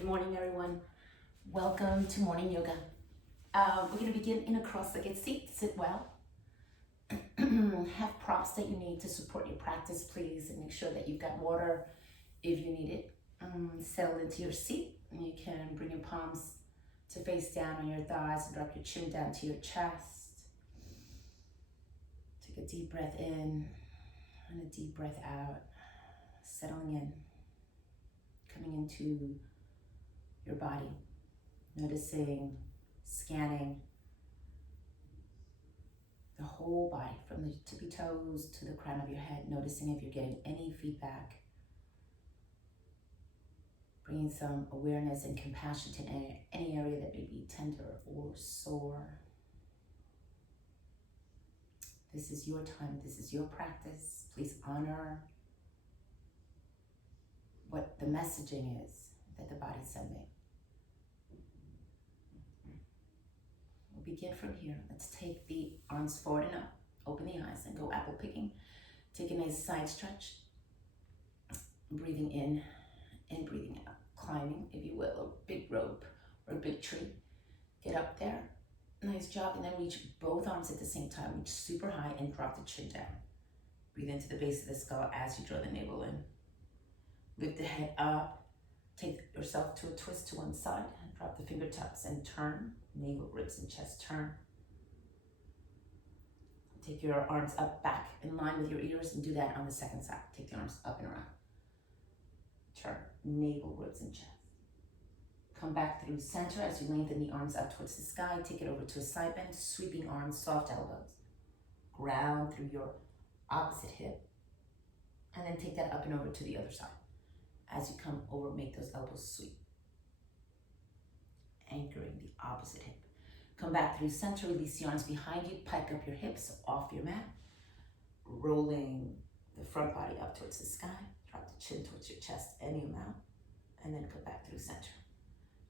Good morning, everyone. Welcome to morning yoga. We're going to begin in a cross-legged seat. Sit well. Have props that you need to support your practice, please, and make sure that you've got water if you need it. Settle into your seat. You can bring your palms to face down on your thighs and drop your chin down to your chest. Take a deep breath in and a deep breath out. Settling in. Coming into your body. Noticing, scanning the whole body from the tippy toes to the crown of your head. Noticing if you're getting any feedback. Bringing some awareness and compassion to any area that may be tender or sore. This is your time. This is your practice. Please honor what the messaging is that the body's sending. We'll begin from here. Let's take the arms forward and up. Open the eyes and go apple picking. Take a nice side stretch. Breathing in and breathing out. Climbing, if you will, a big rope or a big tree. Get up there. Nice job. And then reach both arms at the same time. Reach super high and drop the chin down. Breathe into the base of the skull as you draw the navel in. Lift the head up. Take yourself to a twist to one side. Drop the fingertips and turn. Navel, ribs, and chest turn. Take your arms up, back, in line with your ears, and do that on the second side. Take the arms up and around. Turn. Navel, ribs, and chest. Come back through center as you lengthen the arms up towards the sky. Take it over to a side bend. Sweeping arms, soft elbows. Ground through your opposite hip. And then take that up and over to the other side. As you come over, make those elbows sweep. Anchoring the opposite hip. Come back through center, release the arms behind you, pike up your hips off your mat. Rolling the front body up towards the sky. Drop the chin towards your chest any amount. And then come back through center.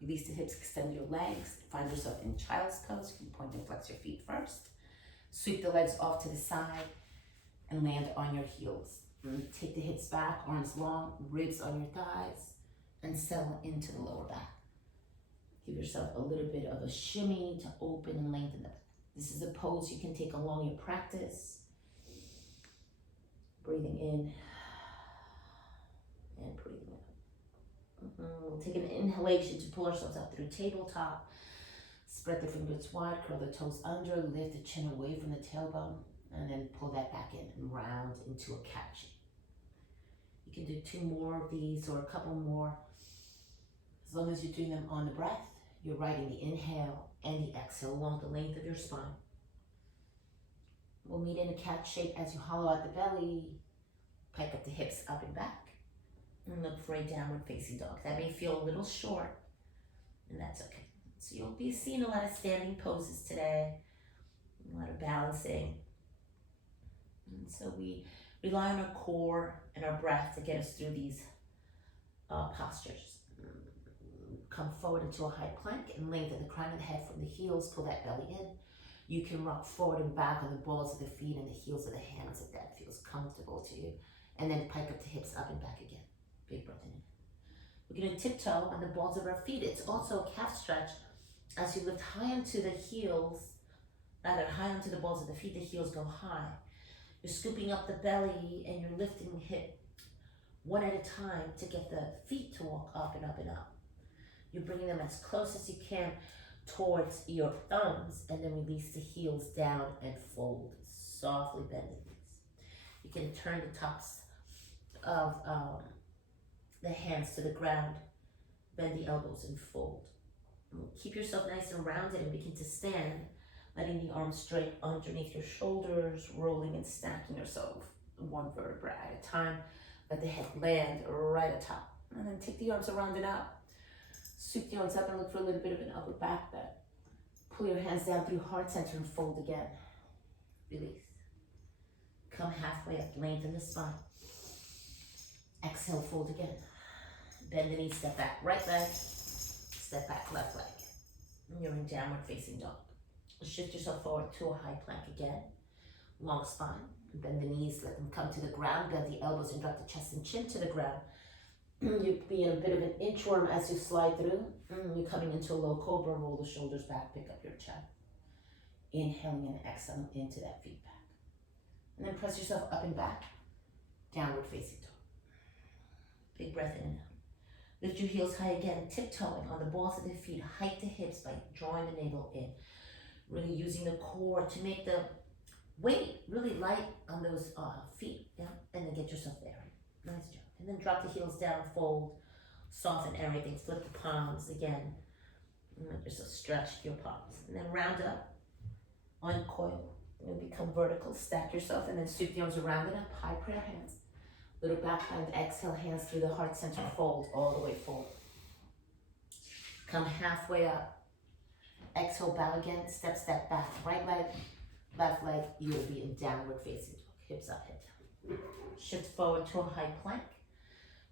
Release the hips, extend your legs. Find yourself in child's pose. You can point and flex your feet first. Sweep the legs off to the side and land on your heels. Take the hips back, arms long, ribs on your thighs, and settle into the lower back. Give yourself a little bit of a shimmy to open and lengthen the back. This is a pose you can take along your practice. Breathing in and breathing out. We'll take an inhalation to pull ourselves up through tabletop. Spread the fingers wide, curl the toes under, lift the chin away from the tailbone, and then pull that back in and round into a cat shape. You can do 2 more of these or a couple more. As long as you're doing them on the breath, you're riding the inhale and the exhale along the length of your spine. We'll meet in a cat shape as you hollow out the belly, pike up the hips up and back, and look for a downward facing dog. That may feel a little short, and that's okay. So you'll be seeing a lot of standing poses today, a lot of balancing. And so we rely on our core and our breath to get us through these postures. Come forward into a high plank and lengthen the crown of the head from the heels. Pull that belly in. You can rock forward and back on the balls of the feet and the heels of the hands if that feels comfortable to you. And then pike up the hips up and back again. Big breath in. We're going to tiptoe on the balls of our feet. It's also a calf stretch. As you lift high onto the heels, rather high onto the balls of the feet, the heels go high. You're scooping up the belly and you're lifting the hip one at a time to get the feet to walk up and up and up. You're bringing them as close as you can towards your thumbs and then release the heels down and fold. Softly bend the knees. You can turn the tops of the hands to the ground, bend the elbows and fold. Keep yourself nice and rounded and begin to stand, letting the arms straight underneath your shoulders, rolling and stacking yourself one vertebra at a time. Let the head land right atop. And then take the arms around and up. Sweep the arms up and look for a little bit of an upper back bend. Pull your hands down through heart center and fold again. Release. Come halfway up, lengthen the spine. Exhale, fold again. Bend the knees, step back, right leg. Step back, left leg. And you're in downward facing dog. Shift yourself forward to a high plank again. Long spine. Bend the knees, let them come to the ground. Bend the elbows and drop the chest and chin to the ground. You'd be in a bit of an inchworm as you slide through. You're coming into a low cobra, roll the shoulders back, pick up your chest. Inhaling and exhaling into that feedback. And then press yourself up and back, downward facing dog. Big breath in and out. Lift your heels high again, tiptoeing on the balls of the feet. Hike the hips by drawing the navel in. Really using the core to make the weight really light on those feet. Yeah? And then get yourself there. Nice job. And then drop the heels down, fold, soften everything. Flip the palms again. And let yourself stretch your palms. And then round up, uncoil. You'll become vertical. Stack yourself and then sweep the arms around it up. High prayer hands. Little back bend, exhale, hands through the heart center, fold, all the way forward. Come halfway up. Exhale, bow again, step back. Right leg, left leg, you will be in downward facing dog. Hips up, head down. Shift forward to a high plank.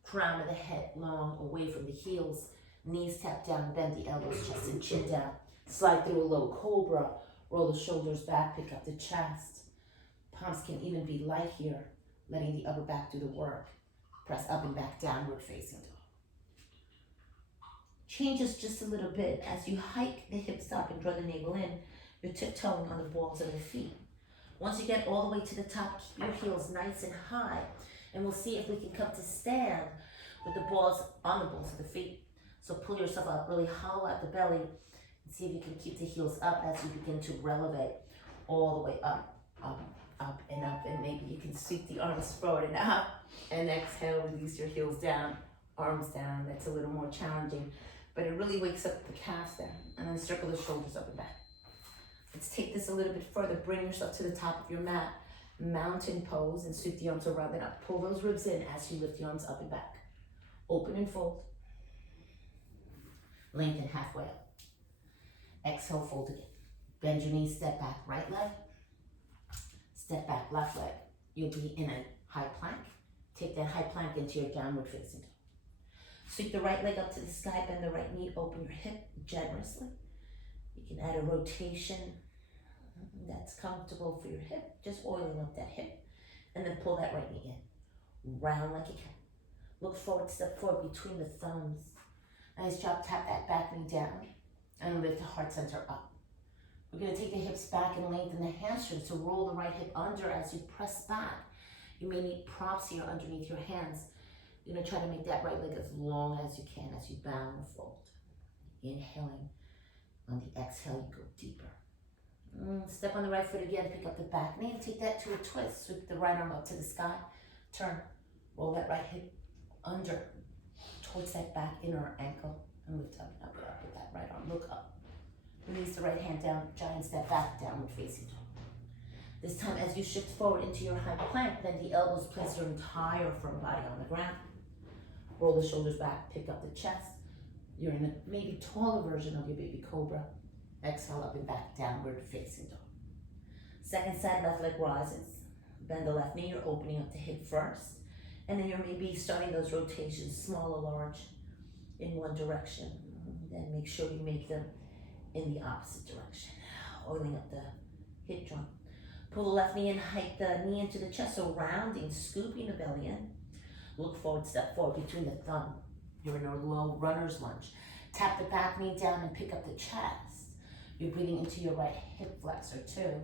Crown of the head long, away from the heels. Knees tap down, bend the elbows, chest and chin down. Slide through a low cobra. Roll the shoulders back, pick up the chest. Palms can even be light here. Letting the upper back do the work. Press up and back, downward facing dog. Changes just a little bit. As you hike the hips up and draw the navel in, you're tiptoeing on the balls of the feet. Once you get all the way to the top, keep your heels nice and high. And we'll see if we can come to stand with the balls on the balls of the feet. So pull yourself up, really hollow out the belly. And see if you can keep the heels up as you begin to relevate all the way up, up, up and up, and maybe you can sweep the arms forward and up, and exhale, release your heels down, arms down. That's a little more challenging, but it really wakes up the calves there, and then circle the shoulders up and back. Let's take this a little bit further. Bring yourself to the top of your mat, mountain pose, and sweep the arms around and up. Pull those ribs in as you lift the arms up and back. Open and fold. Lengthen halfway up. Exhale, fold again. Bend your knees, step back, right leg. Step back, left leg. You'll be in a high plank. Take that high plank into your downward facing dog. Sweep the right leg up to the sky, bend the right knee, open your hip generously. You can add a rotation that's comfortable for your hip, just oiling up that hip. And then pull that right knee in. Round like a cat. Look forward, step forward between the thumbs. Nice job, tap that back knee down. And lift the heart center up. We're going to take the hips back and lengthen the hamstrings to roll the right hip under as you press back. You may need props here underneath your hands. You're going to try to make that right leg as long as you can as you bow and fold. Inhaling. On the exhale, you go deeper. Step on the right foot again, pick up the back knee and take that to a twist. Sweep the right arm up to the sky. Turn. Roll that right hip under towards that back inner ankle and lift up and up with that right arm. Look up. Release the right hand down, giant step back, downward facing dog. This time as you shift forward into your high plank, then the elbows place your entire front body on the ground. Roll the shoulders back, pick up the chest. You're in a maybe taller version of your baby cobra. Exhale up and back, downward facing dog. Second side, left leg rises. Bend the left knee, you're opening up the hip first. And then you're maybe starting those rotations, small or large, in one direction. Then make sure you make them in the opposite direction, oiling up the hip joint. Pull the left knee in, hike the knee into the chest, so rounding, scooping the belly in. Look forward, step forward between the thumb. You're in a low runner's lunge. Tap the back knee down and pick up the chest. You're breathing into your right hip flexor too.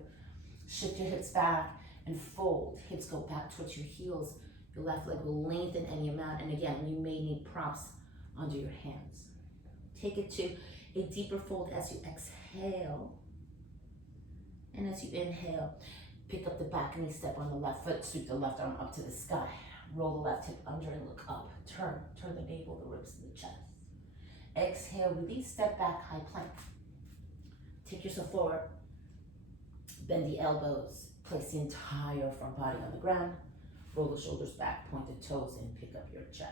Shift your hips back and fold. Hips go back towards your heels. Your left leg will lengthen any amount, and again, you may need props under your hands. Take it to a deeper fold as you exhale. And as you inhale, pick up the back knee, step on the left foot, sweep the left arm up to the sky. Roll the left hip under and look up. Turn the navel, the ribs, and the chest. Exhale, release, step back, high plank. Take yourself forward. Bend the elbows. Place the entire front body on the ground. Roll the shoulders back, point the toes in, pick up your chest.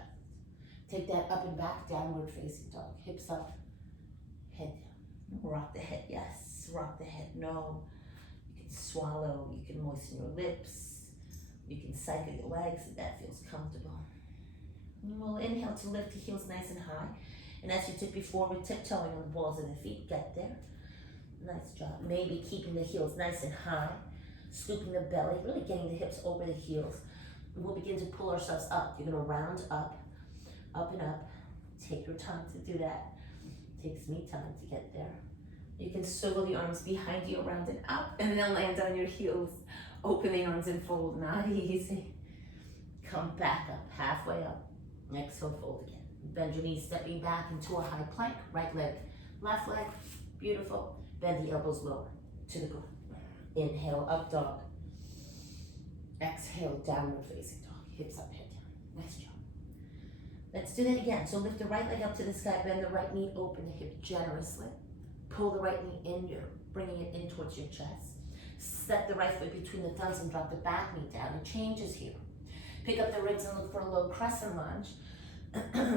Take that up and back, downward facing dog. Hips up, head down. Rock the head, yes. Rock the head, no. You can swallow, you can moisten your lips. You can cycle your legs if that feels comfortable. And we'll inhale to lift the heels nice and high. And as you did before, we're tiptoeing on the balls of the feet. Get there. Nice job. Maybe keeping the heels nice and high. Scooping the belly, really getting the hips over the heels. We'll begin to pull ourselves up. You're going to round up. Up and up. Take your time to do that. Takes me time to get there. You can swivel the arms behind you around and up, and then land on your heels. Open the arms and fold, not easy. Come back up, halfway up. Exhale, fold again. Bend your knees, stepping back into a high plank. Right leg, left leg, beautiful. Bend the elbows lower to the ground. Inhale, up dog. Exhale, downward facing dog. Hips up, head down. Nice job. Let's do that again. So lift the right leg up to the sky, bend the right knee, open the hip generously. Pull the right knee in, you're bringing it in towards your chest. Step the right foot between the thumbs and drop the back knee down. It changes here. Pick up the ribs and look for a low crescent lunge.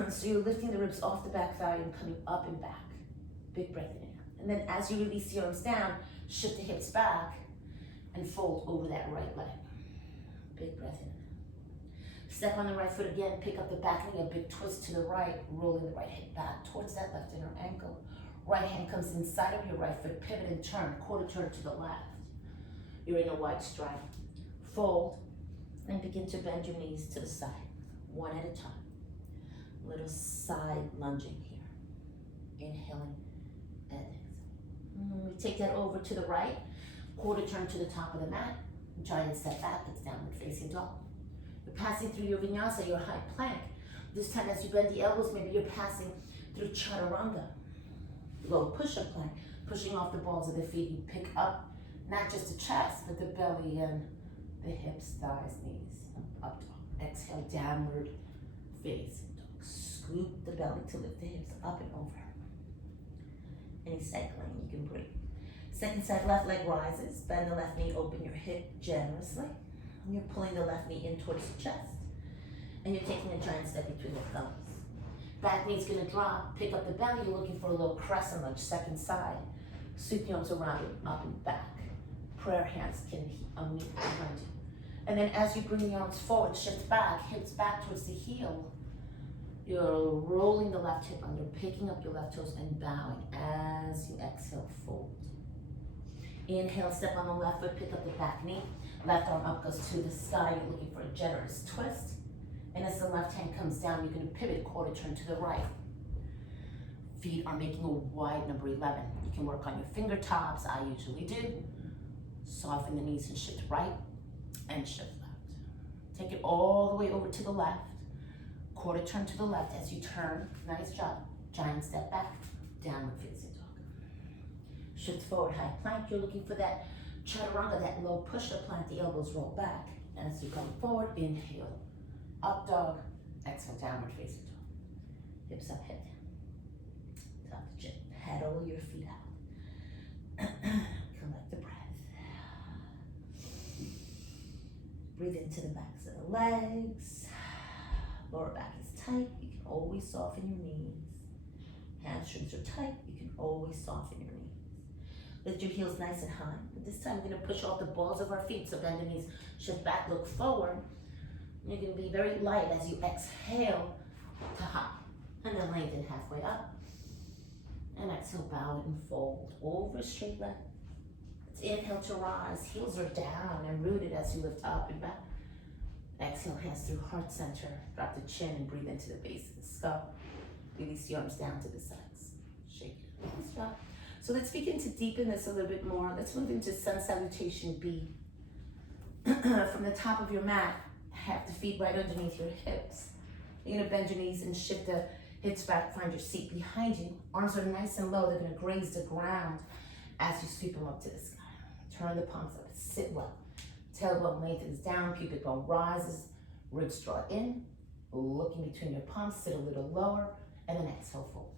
So you're lifting the ribs off the back thigh and coming up and back. Big breath in. And then as you release the arms down, shift the hips back and fold over that right leg. Big breath in. Step on the right foot again, pick up the back knee, a big twist to the right, rolling the right hip back towards that left inner ankle. Right hand comes inside of your right foot, pivot and turn, quarter turn to the left. You're in a wide stride. Fold and begin to bend your knees to the side, one at a time. Little side lunging here. Inhaling and exhaling. We take that over to the right, quarter turn to the top of the mat, giant step back, it's downward facing dog. You're passing through your vinyasa, your high plank. This time as you bend the elbows, maybe you're passing through chaturanga. Low push-up plank, pushing off the balls of the feet. You pick up not just the chest, but the belly and the hips, thighs, knees. Up dog. Exhale, downward facing dog. Scoop the belly to lift the hips up and over. Any cycling you can breathe. Second side, left leg rises. Bend the left knee, open your hip generously. And you're pulling the left knee in towards the chest. And you're taking a giant step between the thumbs. Back knee's gonna drop, pick up the belly, you're looking for a little crescent lunge, second side. Sweep the arms around it, up and back. Prayer hands can meet behind you. And then as you bring the arms forward, shift back, hips back towards the heel. You're rolling the left hip under, picking up your left toes and bowing as you exhale, fold. Inhale, step on the left foot, pick up the back knee. Left arm up goes to the sky, you're looking for a generous twist. And as the left hand comes down, you're gonna pivot, quarter turn to the right. Feet are making a wide number 11. You can work on your finger tops, I usually do. Soften the knees and shift right and shift left. Take it all the way over to the left. Quarter turn to the left as you turn, nice job. Giant step back, downward facing dog. Shift forward, high plank. You're looking for that chaturanga, that low push-up plank, the elbows roll back. As you come forward, inhale. Up dog, exhale, downward facing dog. Hips up, head down. Top the chin, pedal your feet out. Collect the breath. Breathe into the backs of the legs. Lower back is tight, you can always soften your knees. Hamstrings are tight, you can always soften your knees. Lift your heels nice and high. But this time we're gonna push off the balls of our feet, so bend the knees, shift back, look forward. You're going to be very light as you exhale to hop. And then lengthen halfway up. And exhale, bow and fold over straight leg. Let's inhale to rise. Heels are down and rooted as you lift up and back. Exhale, hands through heart center. Drop the chin and breathe into the base of the skull. Release the arms down to the sides. Shake it. Nice job. So let's begin to deepen this a little bit more. Let's move into sun salutation B. From the top of your mat, have the feet right underneath your hips. You're gonna bend your knees and shift the hips back, find your seat behind you. Arms are nice and low, they're gonna graze the ground as you sweep them up to the sky. Turn the palms up, sit well. Tailbone lengthens down, pubic bone rises, ribs draw in, looking between your palms, sit a little lower, and then exhale, fold.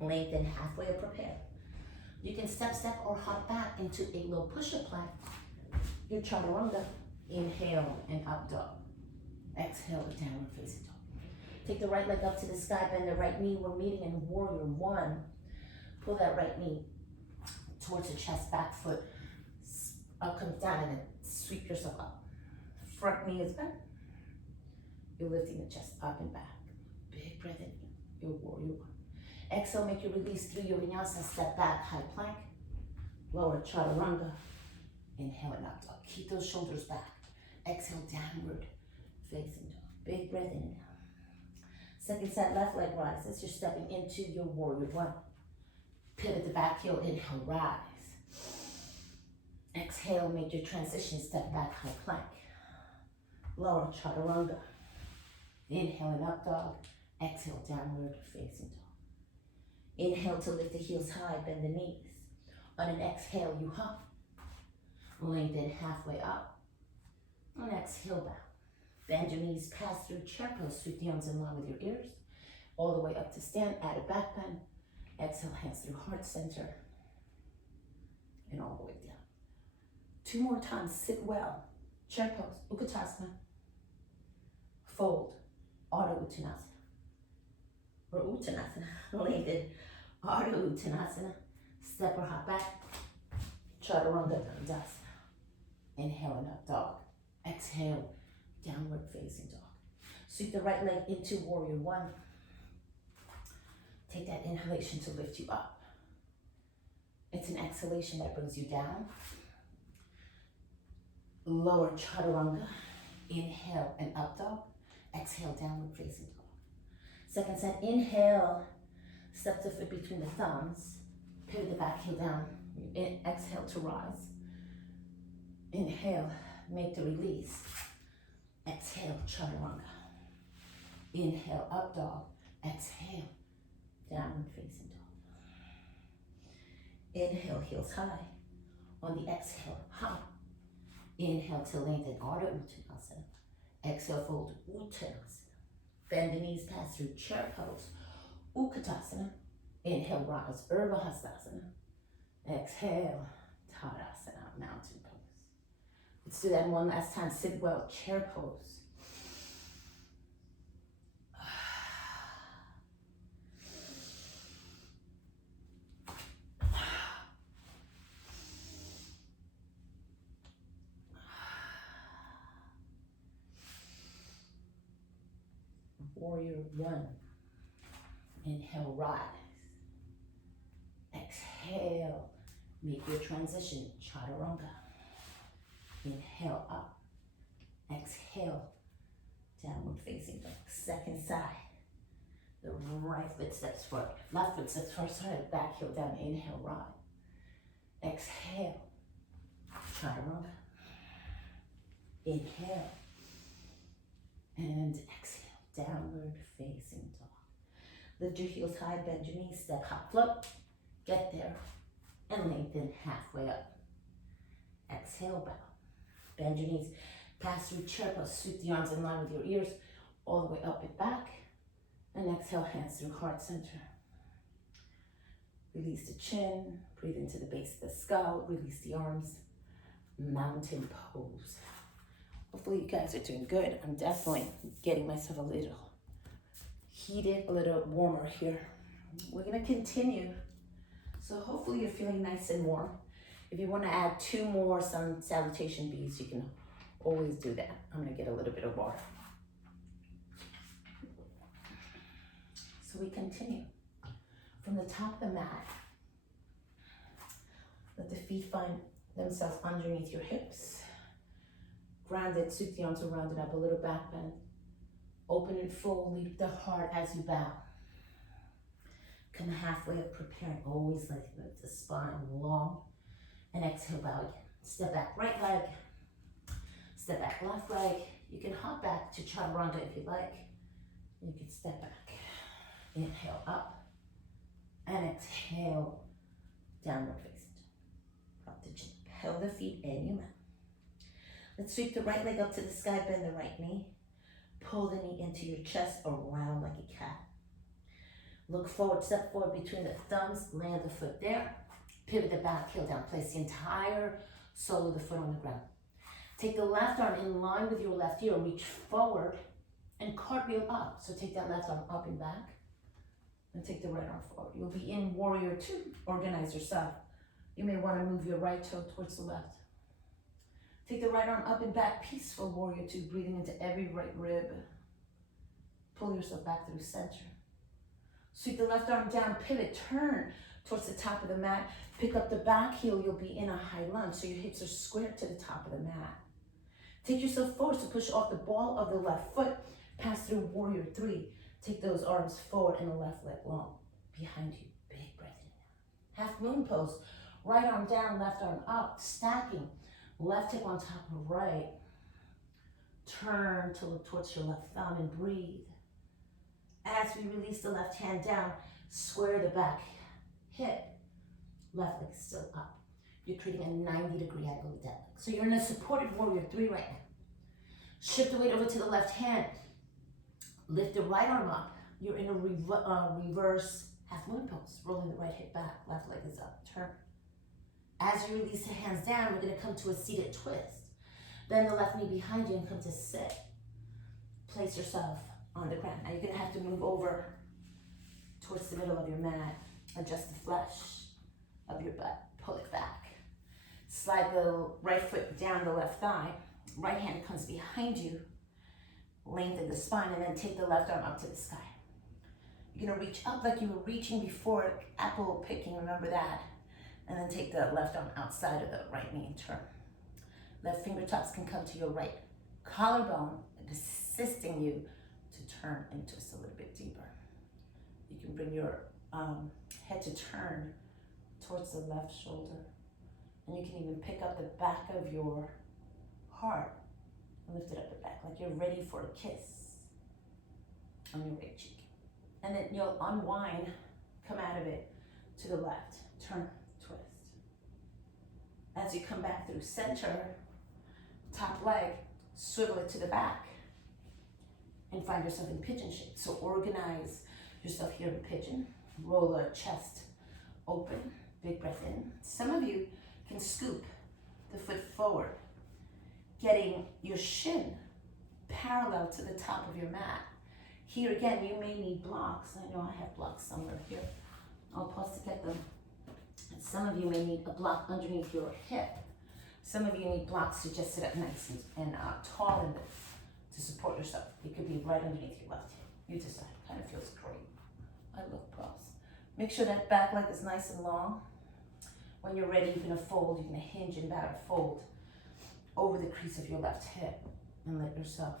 Lengthen halfway or prepare. You can step or hop back into a low push-up plank. Your chaturanga. Inhale and up dog. Exhale, downward facing dog. Take the right leg up to the sky, bend the right knee. We're meeting in warrior one. Pull that right knee towards the chest, back foot up, comes down, and then sweep yourself up. Front knee is bent. You're lifting the chest up and back. Big breath in, your warrior one. Exhale, make your release through your vinyasa, step back, high plank. Lower chaturanga. Inhale and up dog. Keep those shoulders back. Exhale, downward facing dog. Big breath in. Second side, left leg rises. You're stepping into your warrior one. Pivot the back heel, inhale, rise. Exhale, make your transition, step back, high plank. Lower chaturanga. Inhale and up dog. Exhale, downward facing dog. Inhale to lift the heels high, bend the knees. On an exhale, you hop. Lengthen halfway up. On exhale, bow. Bend your knees, pass through chair pose, sweep the arms in line with your ears. All the way up to stand, add a back bend. Exhale, hands through heart center. And all the way down. 2 more times, sit well. Chair pose, Utkatasana. Fold, Ardha Uttanasana. Or Uttanasana, lengthen, Ardha Uttanasana. Step or hop back, Chaturanga Dandasana. Inhale and up dog. Exhale, downward facing dog. Sweep the right leg into warrior one. Take that inhalation to lift you up. It's an exhalation that brings you down. Lower chaturanga. Inhale and up dog. Exhale, downward facing dog. Second set, inhale. Step the foot between the thumbs. Pivot the back heel down. Exhale to rise. Inhale, make the release. Exhale, chaturanga. Inhale, up dog. Exhale, downward facing dog. Inhale, heels high. On the exhale, hop. Inhale to lengthen, Ardha Uttanasana. Exhale, fold, Uttanasana. Bend the knees, pass through chair pose, Utkatasana. Inhale, rise, Urdhva Hastasana. Exhale, Tadasana, mountain pose. Let's do that one last time. Sit well, chair pose. Warrior one. Inhale, rise. Exhale, make your transition, chaturanga. Inhale, up. Exhale, downward facing dog. Second side. The right foot steps forward. Left foot steps forward. Sorry, back heel down. Inhale, rise. Exhale, chaturanga. Inhale. And exhale, downward facing dog. Lift your heels high, bend your knees, step, hop, float. Get there and lengthen halfway up. Exhale, bow. Bend your knees, pass through chair pose, sweep the arms in line with your ears, all the way up and back. And exhale, hands through heart center. Release the chin, breathe into the base of the skull, release the arms, mountain pose. Hopefully you guys are doing good. I'm definitely getting myself a little heated, a little warmer here. We're gonna continue. So hopefully you're feeling nice and warm. If you wanna add 2 more sun salutation beads, you can always do that. I'm gonna get a little bit of water. So we continue. From the top of the mat, let the feet find themselves underneath your hips. Grounded, sweep the arms around it up, a little back bend. Open and full, leap the heart as you bow. Come halfway up, preparing, always like the spine long. And exhale, bow again. Step back, right leg. Step back, left leg. You can hop back to chaturanga if you like. You can step back. Inhale, up. And exhale, downward facing dog. Drop the chin, pedal the feet, and you mount. Let's sweep the right leg up to the sky, bend the right knee. Pull the knee into your chest, around like a cat. Look forward, step forward between the thumbs, land the foot there. Pivot the back heel down, place the entire sole of the foot on the ground. Take the left arm in line with your left ear, reach forward and cartwheel up. So take that left arm up and back, and take the right arm forward. You'll be in warrior two. Organize yourself. You may want to move your right toe towards the left. Take the right arm up and back, peaceful warrior two, breathing into every right rib. Pull yourself back through center. Sweep the left arm down, pivot, turn towards the top of the mat. Pick up the back heel, you'll be in a high lunge, so your hips are squared to the top of the mat. Take yourself forward to push off the ball of the left foot, pass through warrior three. Take those arms forward and the left leg long behind you. Big breath in. Half moon pose. Right arm down, left arm up, stacking. Left hip on top of right. Turn to look towards your left thumb and breathe. As we release the left hand down, square the back hip. Left leg still up. You're creating a 90-degree angle with that leg. So you're in a supported warrior 3 right now. Shift the weight over to the left hand. Lift the right arm up. You're in a reverse half moon pose. Rolling the right hip back. Left leg is up. Turn. As you release the hands down, we're going to come to a seated twist. Bend the left knee behind you and come to sit. Place yourself on the ground. Now you're going to have to move over towards the middle of your mat. Adjust the flesh of your butt. Pull it back. Slide the right foot down the left thigh. Right hand comes behind you. Lengthen the spine and then take the left arm up to the sky. You're going to reach up like you were reaching before apple picking. Remember that. And then take the left arm outside of the right knee and turn. Left fingertips can come to your right collarbone, assisting you to turn and twist a little bit deeper. You can bring your head to turn towards the left shoulder. And you can even pick up the back of your heart and lift it up the back like you're ready for a kiss on your right cheek. And then you'll unwind, come out of it to the left, turn, twist. As you come back through center, top leg, swivel it to the back and find yourself in pigeon shape. So organize yourself here in pigeon. Roll the chest open, big breath in. Some of you can scoop the foot forward, getting your shin parallel to the top of your mat. Here again, you may need blocks. I know I have blocks somewhere here. I'll pause to get them. And some of you may need a block underneath your hip. Some of you need blocks to just sit up nice and tall in this to support yourself. It could be right underneath your left hip. You decide. Kind of feels great. I love props. Make sure that back leg is nice and long. When you're ready, you're going to fold. You're going to hinge and bow to fold over the crease of your left hip and let yourself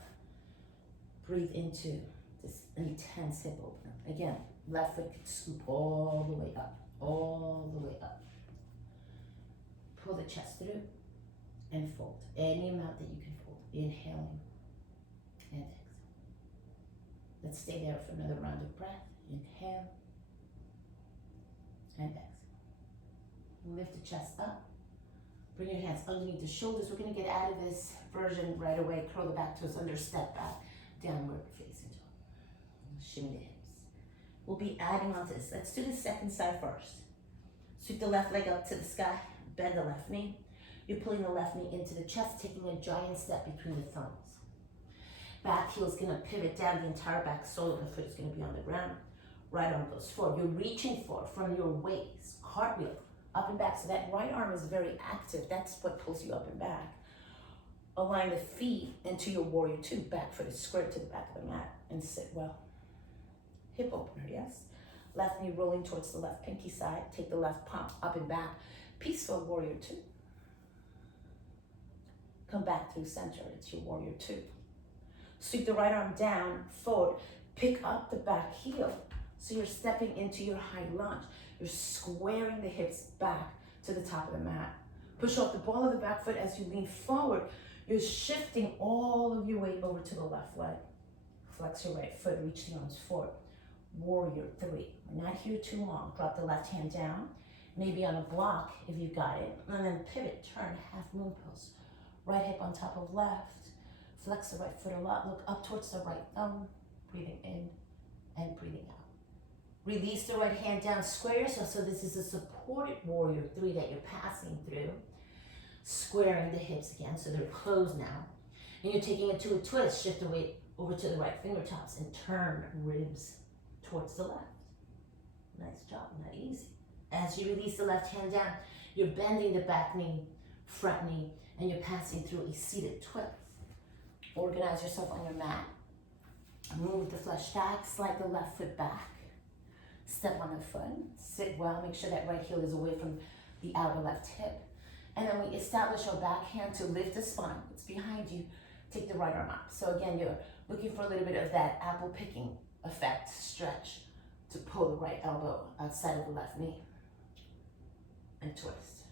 breathe into this intense hip opener. Again, left foot can scoop all the way up, all the way up. Pull the chest through and fold. Any amount that you can fold. Inhaling and exhale. Let's stay there for another round of breath. Inhale and exhale. Lift the chest up. Bring your hands underneath the shoulders. We're going to get out of this version right away. Curl the back toes under, step back, downward facing dog. Shimmy the hips. We'll be adding on to this. Let's do the second side first. Sweep the left leg up to the sky. Bend the left knee. You're pulling the left knee into the chest, taking a giant step between the thumbs. Back heel is going to pivot down. The entire back sole of the foot is going to be on the ground. Right arm goes forward. You're reaching forward from your waist. Cartwheel. Up and back, so that right arm is very active. That's what pulls you up and back. Align the feet into your warrior 2. Back foot is squared to the back of the mat and sit well. Hip opener, yes. Left knee rolling towards the left pinky side. Take the left palm up and back. Peaceful warrior 2. Come back through center. It's your warrior 2. Sweep the right arm down, forward. Pick up the back heel. So you're stepping into your high lunge. You're squaring the hips back to the top of the mat. Push off the ball of the back foot as you lean forward. You're shifting all of your weight over to the left leg. Flex your right foot, reach the arms forward. Warrior 3. We're not here too long. Drop the left hand down, maybe on a block if you got it. And then pivot, turn, half moon pose. Right hip on top of left. Flex the right foot a lot. Look up towards the right thumb. Breathing in and breathing out. Release the right hand down, square yourself. So this is a supported warrior 3 that you're passing through. Squaring the hips again, so they're closed now. And you're taking it to a twist. Shift the weight over to the right fingertips and turn ribs towards the left. Nice job, not easy. As you release the left hand down, you're bending the back knee, front knee, and you're passing through a seated twist. Organize yourself on your mat. Move the flesh back, slide the left foot back. Step on the foot, sit well, make sure that right heel is away from the outer left hip. And then we establish our back hand to lift the spine. It's behind you. Take the right arm up. So again, you're looking for a little bit of that apple picking effect, stretch, to pull the right elbow outside of the left knee and twist.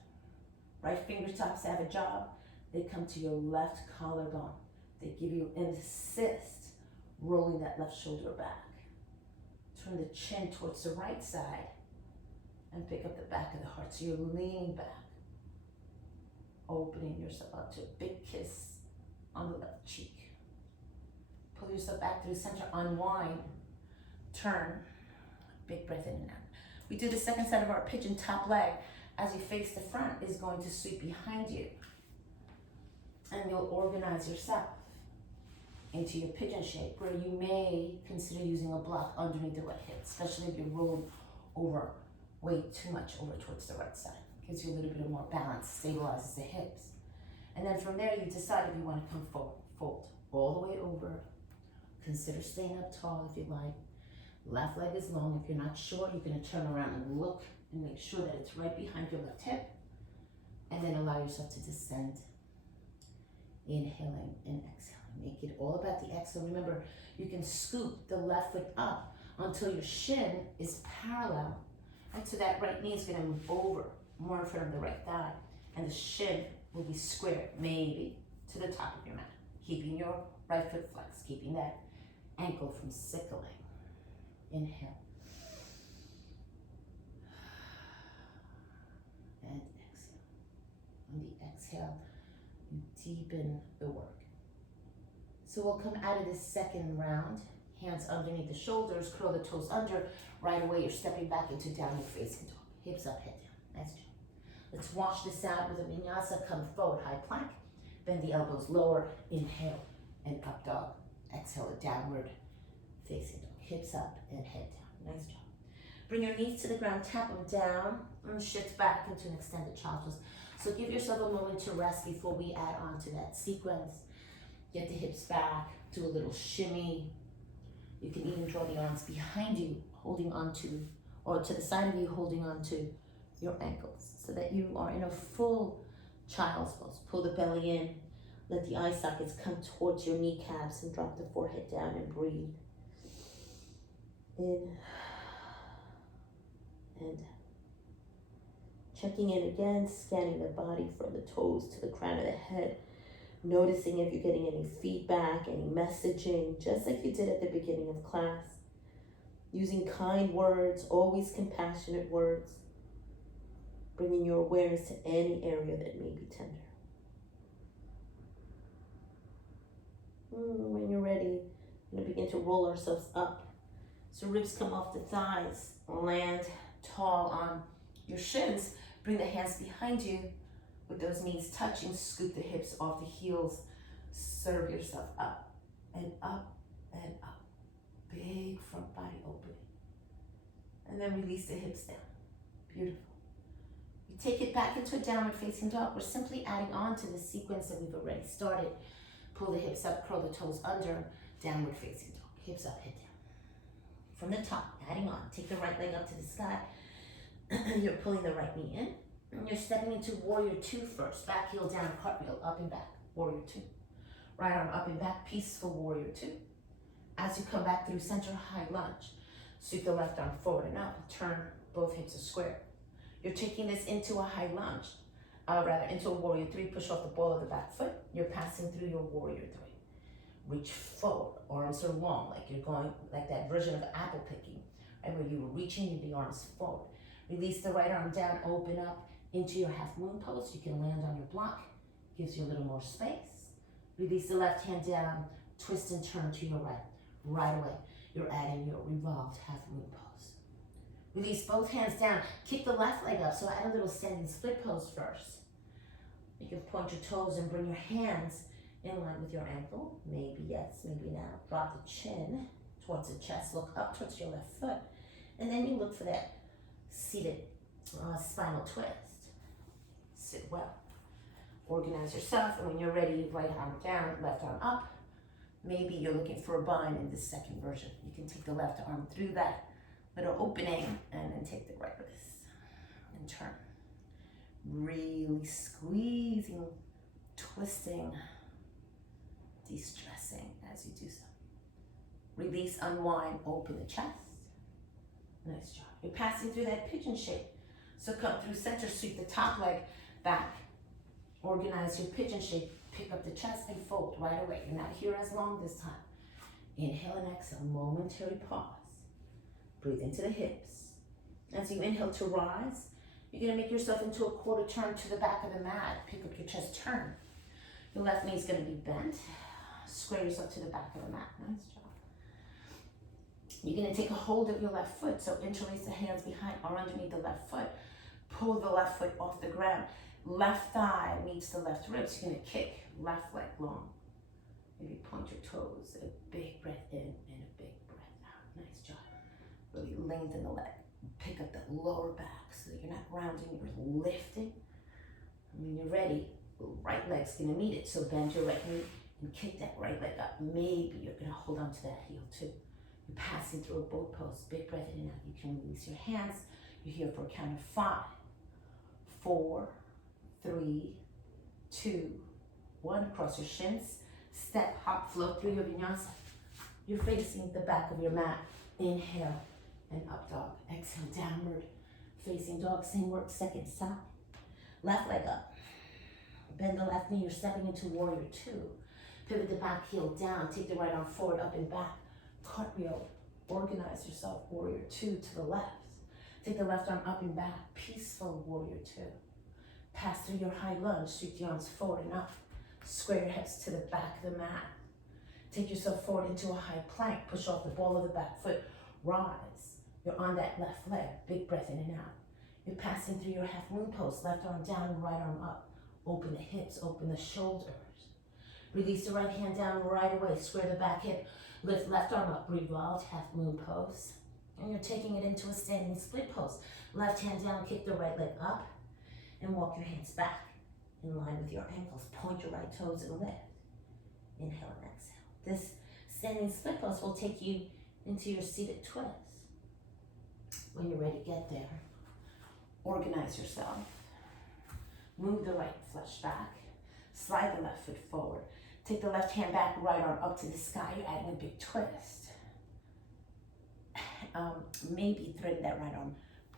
Right fingertips have a job. They come to your left collarbone. They give you an assist, rolling that left shoulder back. Turn the chin towards the right side and pick up the back of the heart. So you're leaning back, opening yourself up to a big kiss on the left cheek. Pull yourself back through the center, unwind, turn, big breath in and out. We do the second side of our pigeon. Top leg, as you face the front, is going to sweep behind you. And you'll organize yourself into your pigeon shape, where you may consider using a block underneath the right hip, especially if you're rolling over way too much over towards the right side. Gives you a little bit of more balance, stabilizes the hips. And then from there, you decide if you want to come forward, fold all the way over. Consider staying up tall if you like. Left leg is long. If you're not sure, you're going to turn around and look and make sure that it's right behind your left hip. And then allow yourself to descend. Inhaling and exhaling. Make it all about the exhale. Remember, you can scoop the left foot up until your shin is parallel. Right? So that right knee is going to move over more in front of the right thigh. And the shin will be squared, maybe to the top of your mat. Keeping your right foot flexed, keeping that ankle from sickling. Inhale. And exhale. On the exhale, you deepen the work. So we'll come out of this second round. Hands underneath the shoulders, curl the toes under. Right away, you're stepping back into downward facing dog. Hips up, head down. Nice job. Let's wash this out with a vinyasa. Come forward, high plank. Bend the elbows lower. Inhale and up dog. Exhale, downward facing dog. Hips up and head down. Nice job. Bring your knees to the ground, tap them down, and shift back into an extended child's pose. So give yourself a moment to rest before we add on to that sequence. Get the hips back, do a little shimmy. You can even draw the arms behind you, holding on to, or to the side of you, holding on to your ankles, so that you are in a full child's pose. Pull the belly in, let the eye sockets come towards your kneecaps, and drop the forehead down and breathe. In and out. Checking in again, scanning the body from the toes to the crown of the head. Noticing if you're getting any feedback, any messaging, just like you did at the beginning of class. Using kind words, always compassionate words. Bringing your awareness to any area that may be tender. When you're ready, we're going to begin to roll ourselves up. So ribs come off the thighs, land tall on your shins. Bring the hands behind you. With those knees touching, scoop the hips off the heels. Serve yourself up and up and up. Big front body opening. And then release the hips down. Beautiful. You take it back into a downward facing dog. We're simply adding on to the sequence that we've already started. Pull the hips up, curl the toes under, downward facing dog. Hips up, head down. From the top, adding on. Take the right leg up to the sky. You're pulling the right knee in. And you're stepping into warrior two first. Back heel down, cartwheel, up and back. Warrior two. Right arm up and back, peaceful warrior two. As you come back through center, high lunge. Sweep the left arm forward and up. Turn both hips a square. You're taking this into a high lunge. Into a warrior three. Push off the ball of the back foot. You're passing through your warrior three. Reach forward. Arms are long, like you're going, like that version of apple picking, right? Where you were reaching the arms forward. Release the right arm down, open up into your half moon pose. You can land on your block. Gives you a little more space. Release the left hand down, twist and turn to your right. Right away, you're adding your revolved half moon pose. Release both hands down. Kick the left leg up, so add a little standing split pose first. You can point your toes and bring your hands in line with your ankle. Maybe yes, maybe now. Drop the chin towards the chest. Look up towards your left foot. And then you look for that seated spinal twist. Sit well. Organize yourself, and when you're ready, right arm down, left arm up. Maybe you're looking for a bind in this second version. You can take the left arm through that little opening and then take the right wrist and turn. Really squeezing, twisting, de-stressing as you do so. Release, unwind, open the chest. Nice job. You're passing through that pigeon shape. So come through center, sweep the top leg back. Organize your pigeon shape. Pick up the chest and fold right away. You're not here as long this time. Inhale and exhale, momentary pause. Breathe into the hips. As you inhale to rise, you're gonna make yourself into a quarter turn to the back of the mat. Pick up your chest, turn. Your left knee is gonna be bent. Square yourself to the back of the mat. Nice job. You're gonna take a hold of your left foot. So interlace the hands behind or underneath the left foot. Pull the left foot off the ground. Left thigh meets the left ribs. You're gonna kick left leg long. Maybe point your toes. A big breath in and a big breath out. Nice job. Really lengthen the leg. Pick up the lower back so that you're not rounding, you're lifting. And when you're ready, the right leg's gonna meet it. So bend your right knee and kick that right leg up. Maybe you're gonna hold on to that heel too. You're passing through a boat pose. Big breath in and out. You can release your hands. You're here for a count of 5, 4, 3, 2, 1. Cross your shins. Step, hop, flow through your vinyasa. You're facing the back of your mat. Inhale and up dog. Exhale, downward facing dog. Same work, second side. Left leg up. Bend the left knee. You're stepping into warrior 2. Pivot the back heel down. Take the right arm forward, up and back. Cartwheel. Organize yourself. Warrior 2 to the left. Take the left arm up and back. Peaceful warrior 2. Pass through your high lunge. Sweep the arms forward and up. Square your hips to the back of the mat. Take yourself forward into a high plank. Push off the ball of the back foot. Rise. You're on that left leg. Big breath in and out. You're passing through your half moon pose. Left arm down, right arm up. Open the hips, open the shoulders. Release the right hand down right away. Square the back hip. Lift left arm up. Revolve, half moon pose. And you're taking it into a standing split pose. Left hand down, kick the right leg up. And walk your hands back in line with your ankles. Point your right toes and lift. Inhale and exhale. This standing split pose will take you into your seated twist. When you're ready, get there. Organize yourself. Move the right flesh back. Slide the left foot forward. Take the left hand back, right arm up to the sky. You're adding a big twist. Maybe thread that right arm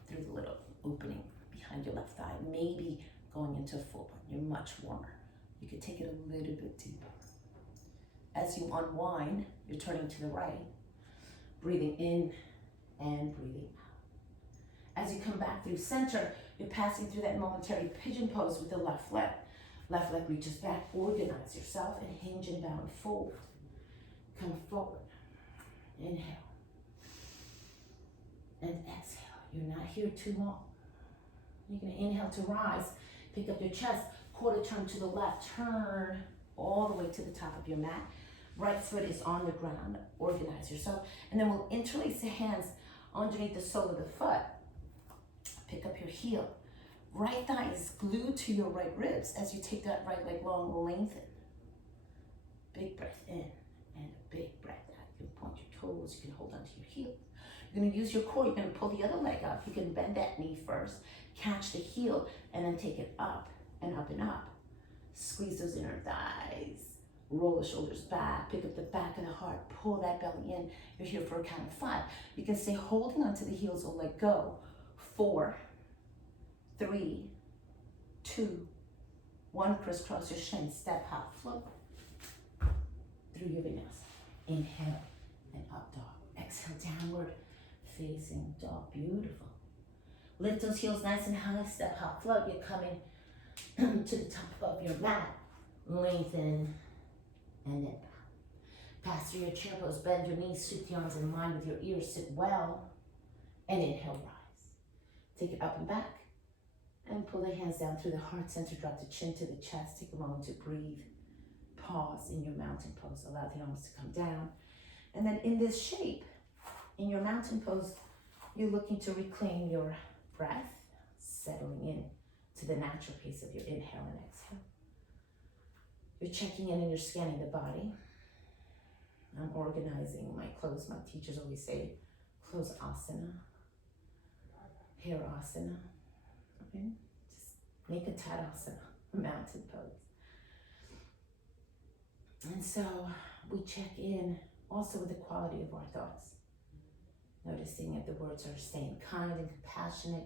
through the little opening behind your left thigh. Maybe going into a full one. You're much warmer. You could take it a little bit deeper. As you unwind, you're turning to the right, breathing in and breathing out. As you come back through center, you're passing through that momentary pigeon pose with the left leg. Left leg reaches back. Organize yourself and hinge and bound forward. Come forward. Inhale. And exhale. You're not here too long. You're going to inhale to rise. Pick up your chest. Quarter turn to the left. Turn all the way to the top of your mat. Right foot is on the ground. Organize yourself. And then we'll interlace the hands underneath the sole of the foot. Pick up your heel. Right thigh is glued to your right ribs as you take that right leg long, lengthen. Big breath in and a big breath out. You can point your toes, you can hold onto your heels. You're gonna use your core, you're gonna pull the other leg up. You can bend that knee first, catch the heel, and then take it up and up and up. Squeeze those inner thighs. Roll the shoulders back, pick up the back of the heart, pull that belly in. You're here for a count of 5. You can stay holding onto the heels or let go. 4, 3, 2, 1. Crisscross your shins, step, hop, float through your vinyasa. Inhale and up dog. Exhale, downward facing dog. Beautiful. Lift those heels nice and high, step, hop, float. You're coming to the top of your mat. Lengthen and then pass through your chair pose. Bend your knees, sweep the arms in line with your ears. Sit well and inhale, rise. Take it up and back. And pull the hands down through the heart center, drop the chin to the chest. Take a moment to breathe. Pause in your mountain pose. Allow the arms to come down. And then in this shape, in your mountain pose, you're looking to reclaim your breath, settling in to the natural pace of your inhale and exhale. You're checking in and you're scanning the body. I'm organizing my clothes. My teachers always say, close asana, hair asana. Okay? Just make a tadasana, a mountain pose. And so we check in Also with the quality of our thoughts. Noticing if the words are staying kind and compassionate.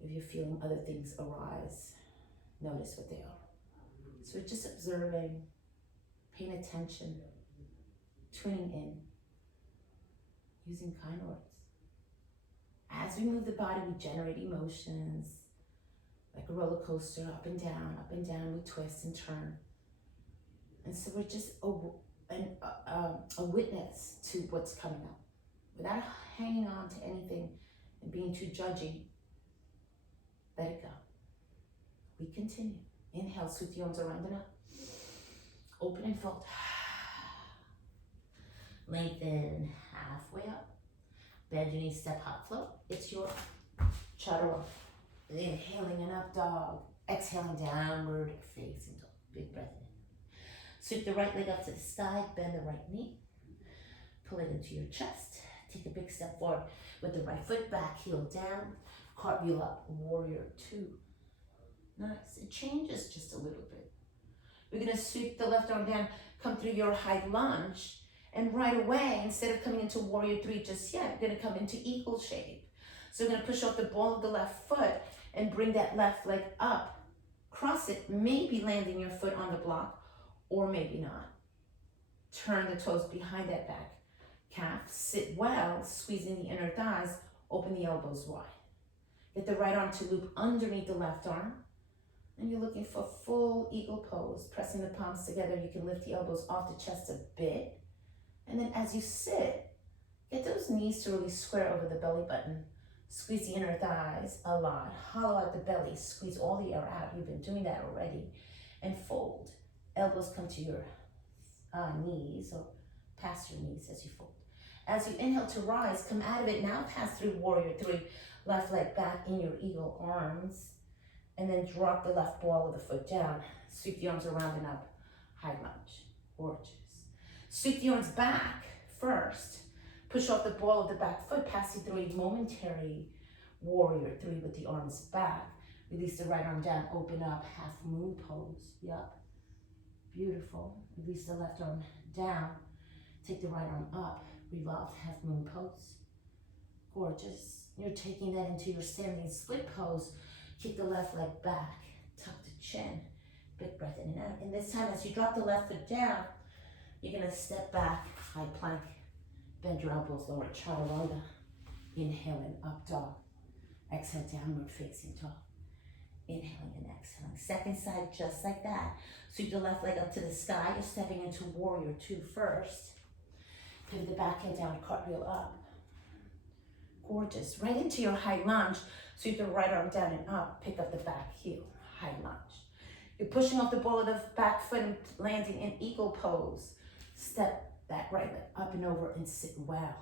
If you're feeling other things arise, notice what they are. So we're just observing, paying attention, tuning in, using kind words. As we move the body, we generate emotions, like a roller coaster, up and down, we twist and turn. And so we're just a witness to what's coming up. Without hanging on to anything and being too judgy, let it go. We continue. Inhale, sweep the arms around and up. Open and fold. Lengthen halfway up. Bend your knees, step, hop, float. It's your chaturanga. Inhaling and up dog. Exhaling downward facing dog. Big breath in. Sweep the right leg up to the sky. Bend the right knee. Pull it into your chest. Take a big step forward with the right foot. Back heel down. Cartwheel up. Warrior two. Nice. It changes just a little bit. We're going to sweep the left arm down. Come through your high lunge. And right away, instead of coming into warrior three just yet, we're going to come into eagle shape. So we're going to push off the ball of the left foot and bring that left leg up. Cross it, maybe landing your foot on the block, or maybe not. Turn the toes behind that back calf. Sit well, squeezing the inner thighs. Open the elbows wide. Get the right arm to loop underneath the left arm. And you're looking for full eagle pose. Pressing the palms together, you can lift the elbows off the chest a bit. And then as you sit, get those knees to really square over the belly button. Squeeze the inner thighs a lot. Hollow out the belly. Squeeze all the air out. You've been doing that already. And fold. Elbows come to your knees or past your knees as you fold. As you inhale to rise, come out of it. Now pass through warrior three. Left leg back in your eagle arms. And then drop the left ball of the foot down. Sweep the arms around and up. High lunge. Gorgeous. Sweep the arms back first. Push off the ball of the back foot, passing through a momentary warrior three with the arms back. Release the right arm down, open up, half moon pose. Yup. Beautiful. Release the left arm down. Take the right arm up. Revolve, half moon pose. Gorgeous. You're taking that into your standing split pose. Kick the left leg back. Tuck the chin. Big breath in and out. And this time, as you drop the left foot down, you're going to step back, high plank, bend your elbows, lower chaturanga. Inhaling, up dog. Exhale, downward facing dog. Inhaling and exhaling. Second side, just like that. Sweep the left leg up to the sky. You're stepping into warrior two first. Pivot the back heel down, cartwheel up. Gorgeous. Right into your high lunge. Sweep the right arm down and up. Pick up the back heel, high lunge. You're pushing off the ball of the back foot and landing in eagle pose. Step that right leg up and over and sit well.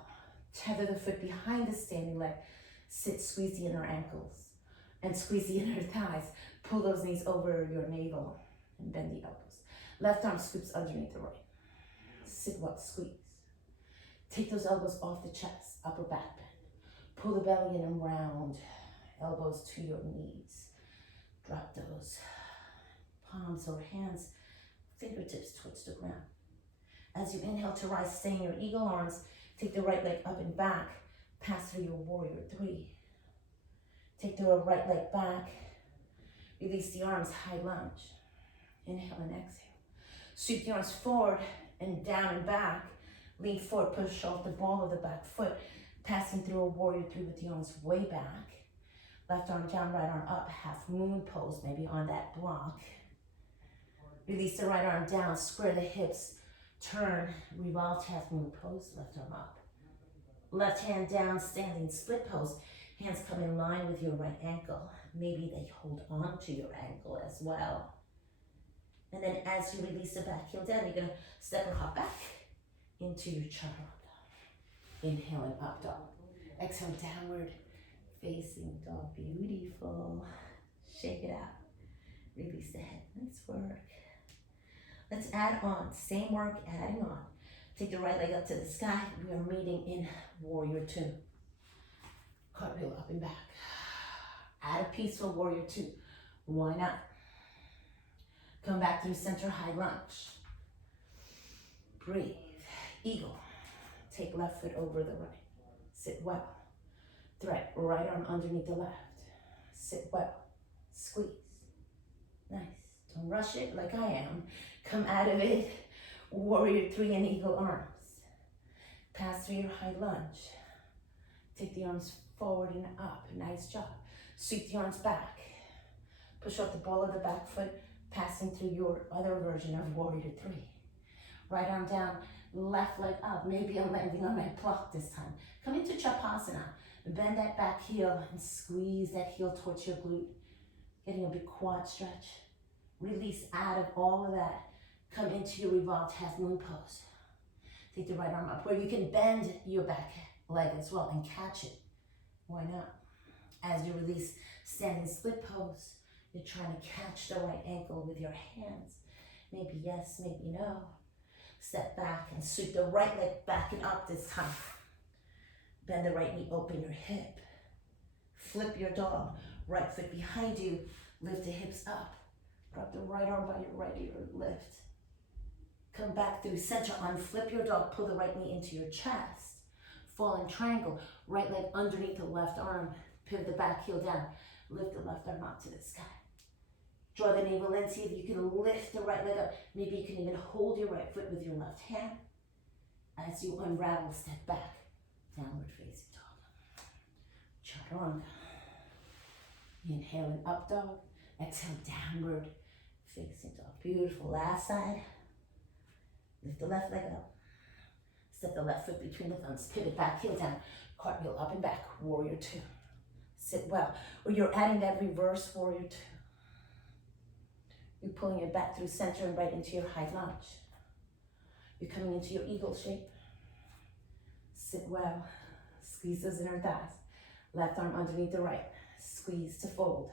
Tether the foot behind the standing leg. Sit, squeeze the inner ankles and squeeze the inner thighs. Pull those knees over your navel and bend the elbows. Left arm scoops underneath the right. Sit well, squeeze. Take those elbows off the chest, upper back bend. Pull the belly in and round. Elbows to your knees. Drop those palms or hands, fingertips towards the ground. As you inhale to rise, stay in your eagle arms. Take the right leg up and back. Pass through your warrior three. Take the right leg back. Release the arms, high lunge. Inhale and exhale. Sweep the arms forward and down and back. Lean forward, push off the ball of the back foot. Passing through a warrior three with the arms way back. Left arm down, right arm up. Half moon pose, maybe on that block. Release the right arm down, square the hips. Turn, revolve, half moon pose, left arm up. Left hand down, standing split pose. Hands come in line with your right ankle. Maybe they hold on to your ankle as well. And then as you release the back heel down, you're going to step and hop back into your chaturanga. Inhaling up dog. Exhale, downward facing dog. Beautiful. Shake it out. Release the head. Nice work. Let's add on. Same work, adding on. Take the right leg up to the sky. We are meeting in warrior two. Cartwheel up and back. Add a peaceful warrior two. Why not? Come back through center high lunge. Breathe. Eagle. Take left foot over the right. Sit well. Thread right arm underneath the left. Sit well. Squeeze. Nice. Don't rush it like I am. Come out of it. Warrior 3 and eagle arms. Pass through your high lunge. Take the arms forward and up. Nice job. Sweep the arms back. Push out the ball of the back foot, passing through your other version of warrior 3. Right arm down, left leg up. Maybe I'm landing on my block this time. Come into Chapasana. Bend that back heel and squeeze that heel towards your glute. Getting a big quad stretch. Release out of all of that. Come into your revolved half moon pose. Take the right arm up where you can bend your back leg as well and catch it. Why not? As you release, standing split pose. You're trying to catch the right ankle with your hands. Maybe yes, maybe no. Step back and sweep the right leg back and up this time. Bend the right knee, open your hip. Flip your dog. Right foot behind you. Lift the hips up. Drop the right arm by your right ear. Lift. Come back through center arm. Flip your dog. Pull the right knee into your chest. Fall in triangle. Right leg underneath the left arm. Pivot the back heel down. Lift the left arm up to the sky. Draw the navel in. See if you can lift the right leg up. Maybe you can even hold your right foot with your left hand. As you unravel, step back. Downward facing dog. Chaturanga. Inhale and up dog. Exhale, downward facing dog. Beautiful. Last side. Lift the left leg up. Step the left foot between the thumbs. Pivot back, heel down. Cartwheel up and back. Warrior 2. Sit well. Or you're adding that reverse warrior 2. You're pulling it back through center and right into your high lunge. You're coming into your eagle shape. Sit well. Squeeze those inner thighs. Left arm underneath the right. Squeeze to fold.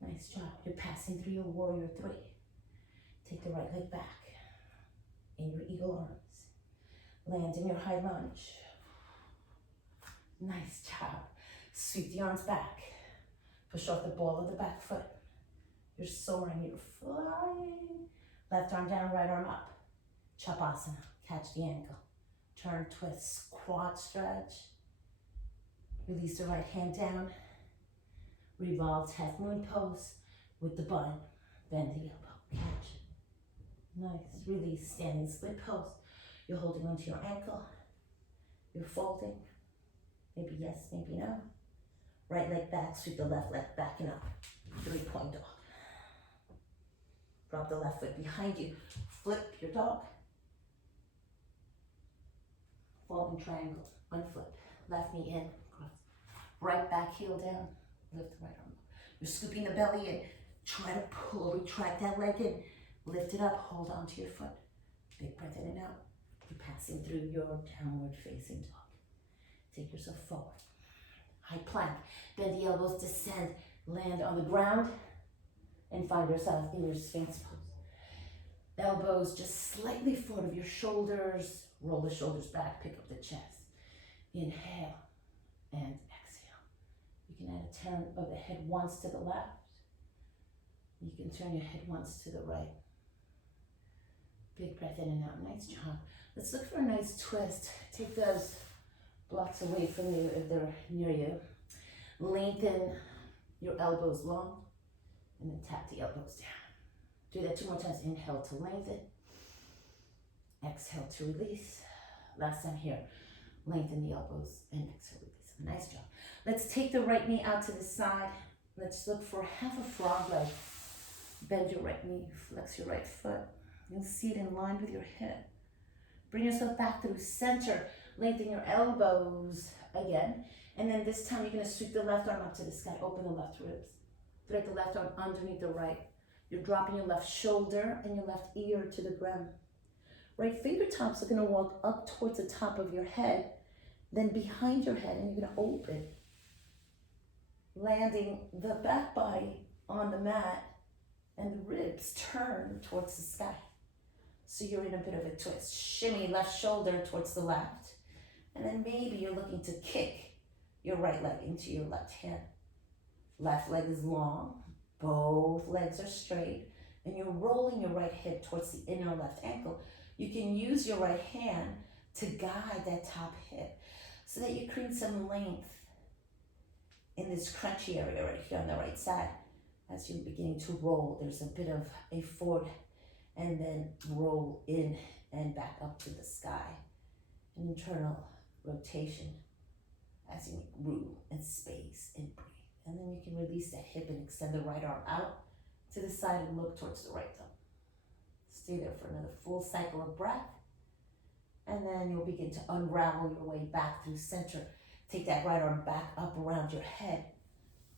Nice job. You're passing through your warrior 3. Take the right leg back in your eagle arms. Land in your high lunge. Nice job. Sweep the arms back. Push off the ball of the back foot. You're soaring, you're flying. Left arm down, right arm up. Chapasana. Catch the ankle. Turn, twist, quad stretch. Release the right hand down. Revolved half moon pose with the bun. Bend the elbow. Catch it. Nice. Release. Standing split pose. You're holding onto your ankle. You're folding. Maybe yes, maybe no. Right leg back. Sweep the left leg back and up. 3-point dog. Drop the left foot behind you. Flip your dog. Fall in triangle. Unflip. Left knee in. Cross. Right back heel down. Lift the right arm up. You're scooping the belly in. Try to pull, retract that leg in. Lift it up. Hold on to your foot. Big breath in and out. You're passing through your downward facing dog. Take yourself forward. High plank. Bend the elbows, descend. Land on the ground. And find yourself in your Sphinx pose. Elbows just slightly forward of your shoulders. Roll the shoulders back, pick up the chest. Inhale and exhale. You can add a turn of the head once to the left. You can turn your head once to the right. Big breath in and out. Nice job. Let's look for a nice twist. Take those blocks away from you if they're near you. Lengthen your elbows long. And then tap the elbows down. Do that 2 more times. Inhale to lengthen. Exhale to release. Last time here. Lengthen the elbows and exhale, release. Nice job. Let's take the right knee out to the side. Let's look for half a frog leg. Bend your right knee. Flex your right foot. You'll see it in line with your hip. Bring yourself back through center. Lengthen your elbows again. And then this time you're going to sweep the left arm up to the sky. Open the left ribs. Thread the left arm underneath the right. You're dropping your left shoulder and your left ear to the ground. Right fingertips are going to walk up towards the top of your head, then behind your head, and you're going to open. Landing the back body on the mat, and the ribs turn towards the sky. So you're in a bit of a twist. Shimmy left shoulder towards the left, and then maybe you're looking to kick your right leg into your left hand. Left leg is long, both legs are straight, and you're rolling your right hip towards the inner left ankle. You can use your right hand to guide that top hip so that you create some length in this crunchy area right here on the right side. As you're beginning to roll, there's a bit of a forward and then roll in and back up to the sky. An internal rotation as you make room and space and breathe. And then you can release that hip and extend the right arm out to the side and look towards the right thumb. Stay there for another full cycle of breath. And then you'll begin to unravel your way back through center. Take that right arm back up around your head.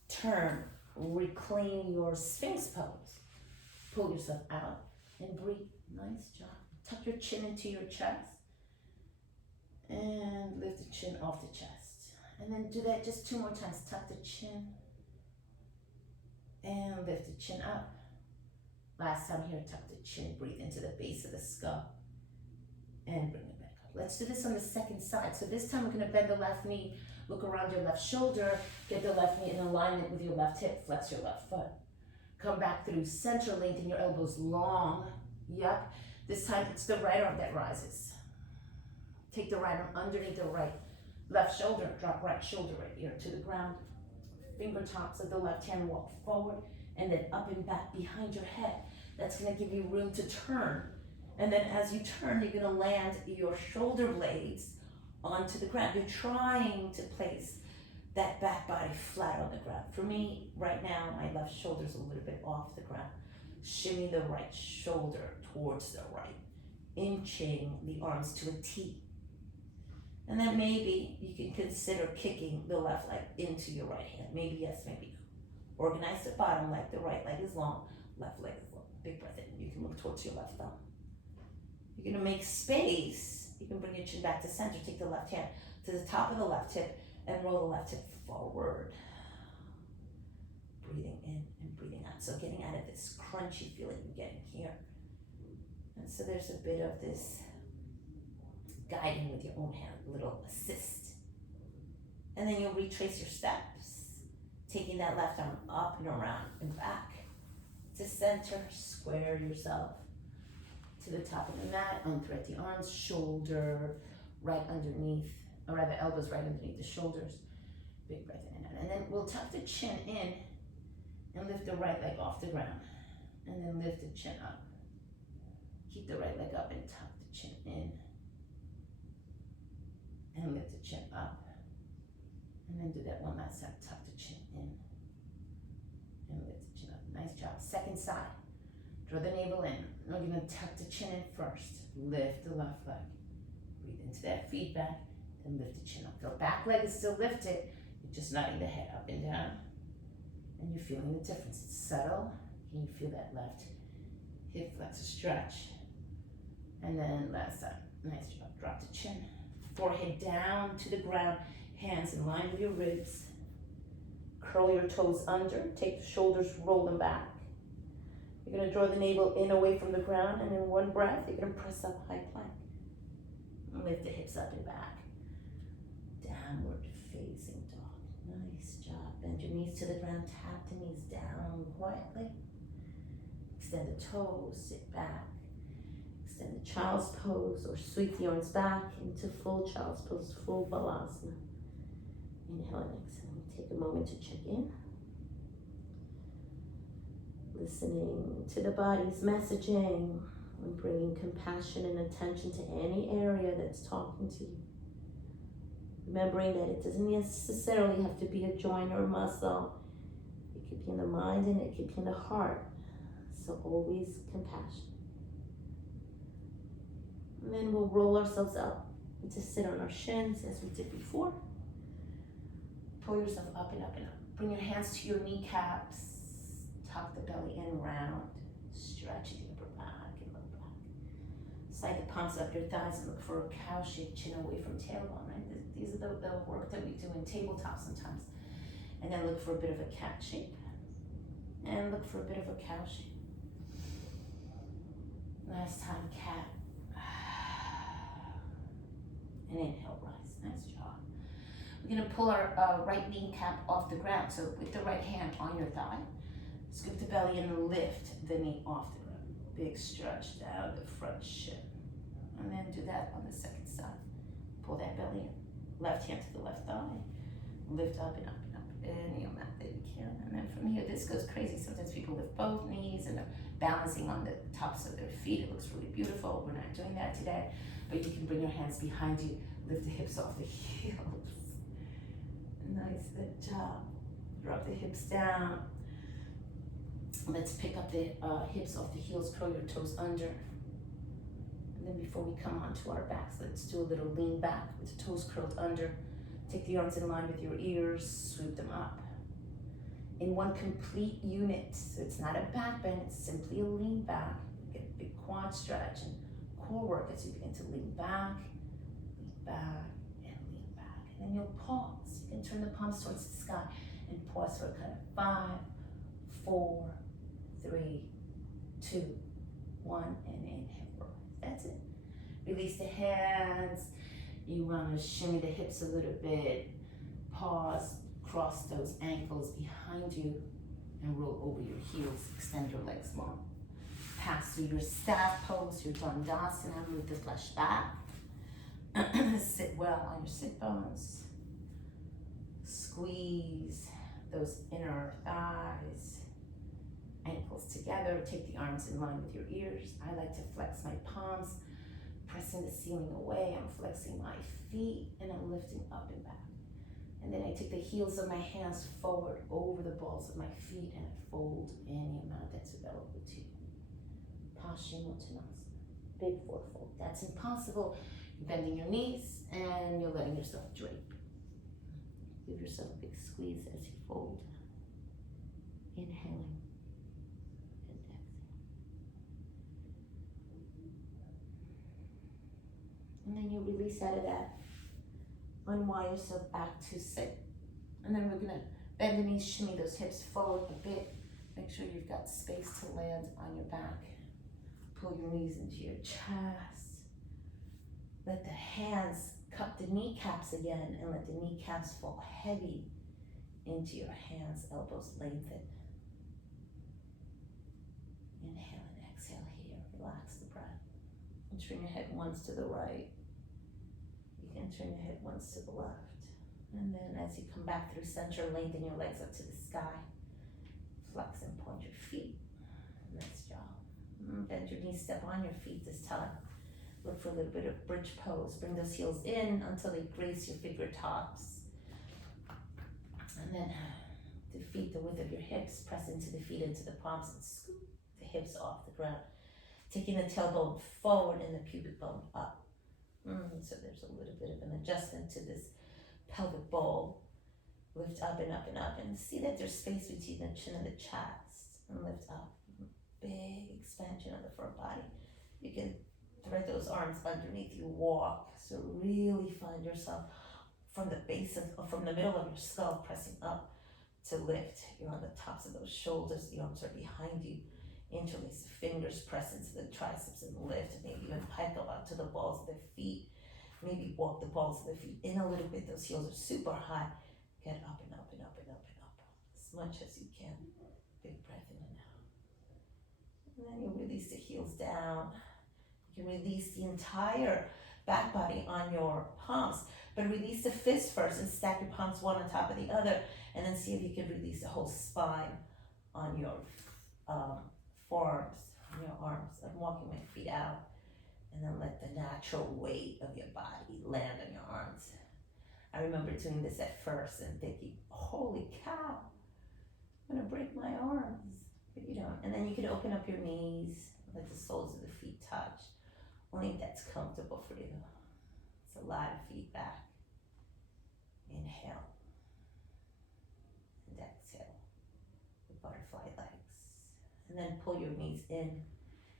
Turn, reclaim your Sphinx pose. Pull yourself out and breathe. Nice job. Tuck your chin into your chest. And lift the chin off the chest. And then do that just 2 more times. Tuck the chin. And lift the chin up. Last time here, tuck the chin. Breathe into the base of the skull. And bring it back up. Let's do this on the second side. So this time we're going to bend the left knee. Look around your left shoulder. Get the left knee in alignment with your left hip. Flex your left foot. Come back through center. Lengthen your elbows long. Yep. This time it's the right arm that rises. Take the right arm underneath the right left shoulder. Drop right shoulder right here to the ground. Fingertips of the left hand walk forward and then up and back behind your head. That's going to give you room to turn. And then as you turn, you're going to land your shoulder blades onto the ground. You're trying to place that back body flat on the ground. For me, right now, my left shoulder's a little bit off the ground. Shimmy the right shoulder towards the right, inching the arms to a T. And then maybe you can consider kicking the left leg into your right hand. Maybe yes, maybe no. Organize the bottom leg. The right leg is long, left leg is long. Big breath in. You can look towards your left thumb. You're going to make space. You can bring your chin back to center. Take the left hand to the top of the left hip and roll the left hip forward. Breathing in and breathing out. So getting out of this crunchy feeling you're getting here. And so there's a bit of this guiding with your own hand, a little assist. And then you'll retrace your steps, taking that left arm up and around and back to center. Square yourself to the top of the mat, unthread the arms, shoulder right underneath, or rather elbows right underneath the shoulders. Big breath in and out. And then we'll tuck the chin in and lift the right leg off the ground. And then lift the chin up. Keep the right leg up and tuck the chin in. And lift the chin up. And then do that one last time. Tuck the chin in. And lift the chin up. Nice job. Second side. Draw the navel in. We're going to tuck the chin in first. Lift the left leg. Breathe into that feedback. Then lift the chin up. The back leg is still lifted. You're just nodding the head up and down. And you're feeling the difference. It's subtle. Can you feel that left hip flexor stretch? And then last time. Nice job. Drop the chin. Forehead down to the ground. Hands in line with your ribs. Curl your toes under. Take the shoulders, roll them back. You're going to draw the navel in away from the ground, and in one breath, you're going to press up high plank. Lift the hips up and back. Downward facing dog. Nice job. Bend your knees to the ground. Tap the knees down quietly. Extend the toes. Sit back. Extend the child's pose or sweep the arms back into full child's pose, full balasana. Inhale and exhale. Take a moment to check in. Listening to the body's messaging and bringing compassion and attention to any area that's talking to you. Remembering that it doesn't necessarily have to be a joint or a muscle. It could be in the mind and it could be in the heart. So always compassion. And then we'll roll ourselves up to sit on our shins as we did before. Pull yourself up and up and up. Bring your hands to your kneecaps. Tuck the belly in round. Stretch the upper back and look back. Slide the palms up your thighs and look for a cow shape, chin away from tailbone, right? These are the work that we do in tabletop sometimes. And then look for a bit of a cat shape. And look for a bit of a cow shape. Last time, cat. And inhale, rise. Nice job. We're going to pull our right kneecap off the ground. So with the right hand on your thigh, scoop the belly and lift the knee off the ground. Big stretch down the front shin. And then do that on the second side. Pull that belly in. Left hand to the left thigh. Lift up and up and up. Any amount that you can. And then from here, this goes crazy. Sometimes people lift both knees and they're balancing on the tops of their feet. It looks really beautiful. We're not doing that today. But you can bring your hands behind you. Lift the hips off the heels. Nice, good job. Drop the hips down. Let's pick up the hips off the heels. Curl your toes under. And then before we come onto our backs, let's do a little lean back with the toes curled under. Take the arms in line with your ears, sweep them up. In one complete unit, so it's not a back bend, it's simply a lean back. Get a big quad stretch and core work as you begin to lean back, and lean back. And then you'll pause. You can turn the palms towards the sky and pause for a kind of 5, 4, 3, 2, 1, and inhale. That's it. Release the hands. You want to shimmy the hips a little bit. Pause, cross those ankles behind you and roll over your heels. Extend your legs long. Pass through your staff pose, your Dandasana. Move the flesh back. Sit well on your sit bones. Squeeze those inner thighs. Ankles together. Take the arms in line with your ears. I like to flex my palms. Pressing the ceiling away, I'm flexing my feet and I'm lifting up and back. And then I take the heels of my hands forward over the balls of my feet and I fold any amount that's available to you. Paschimottanasana, big fourfold. That's impossible. You're bending your knees and you're letting yourself drape. Give yourself a big squeeze as you fold. Inhaling. And then you release out of that. Unwind yourself back to sit. And then we're gonna bend the knees, shimmy those hips forward a bit. Make sure you've got space to land on your back. Pull your knees into your chest. Let the hands cup the kneecaps again and let the kneecaps fall heavy into your hands, elbows lengthen. Inhale and exhale here. Relax the breath. And turn your head once to the right. You can turn your head once to the left. And then as you come back through center, lengthen your legs up to the sky. Flex and point your feet. Nice job. Bend your knees, step on your feet this time. Look for a little bit of bridge pose. Bring those heels in until they grace your figure tops. And then the feet, the width of your hips, press into the feet, into the palms, and scoop the hips off the ground. Taking the tailbone forward and the pubic bone up. So there's a little bit of an adjustment to this pelvic bowl. Lift up and up and up. And see that there's space between the chin and the chest. And lift up. Big expansion of the front body. You can thread those arms underneath you, walk. So really find yourself from the base of, from the middle of your skull, pressing up to lift. You're on the tops of those shoulders. The arms are behind you. Interlace the fingers, press into the triceps and lift. Maybe even pike up out to the balls of the feet. Maybe walk the balls of the feet in a little bit. Those heels are super high. Get up and up and up and up and up. As much as you can. Big breath in and out. And then you release the heels down. You can release the entire back body on your palms. But release the fists first and stack your palms one on top of the other. And then see if you can release the whole spine on your forearms, on your arms. I'm walking my feet out. And then let the natural weight of your body land on your arms. I remember doing this at first and thinking, holy cow, I'm gonna break my arms. But you don't. And then you can open up your knees, let the soles of the feet touch. Only if that's comfortable for you. It's a lot of feedback. Inhale. And exhale. The butterfly legs. And then pull your knees in.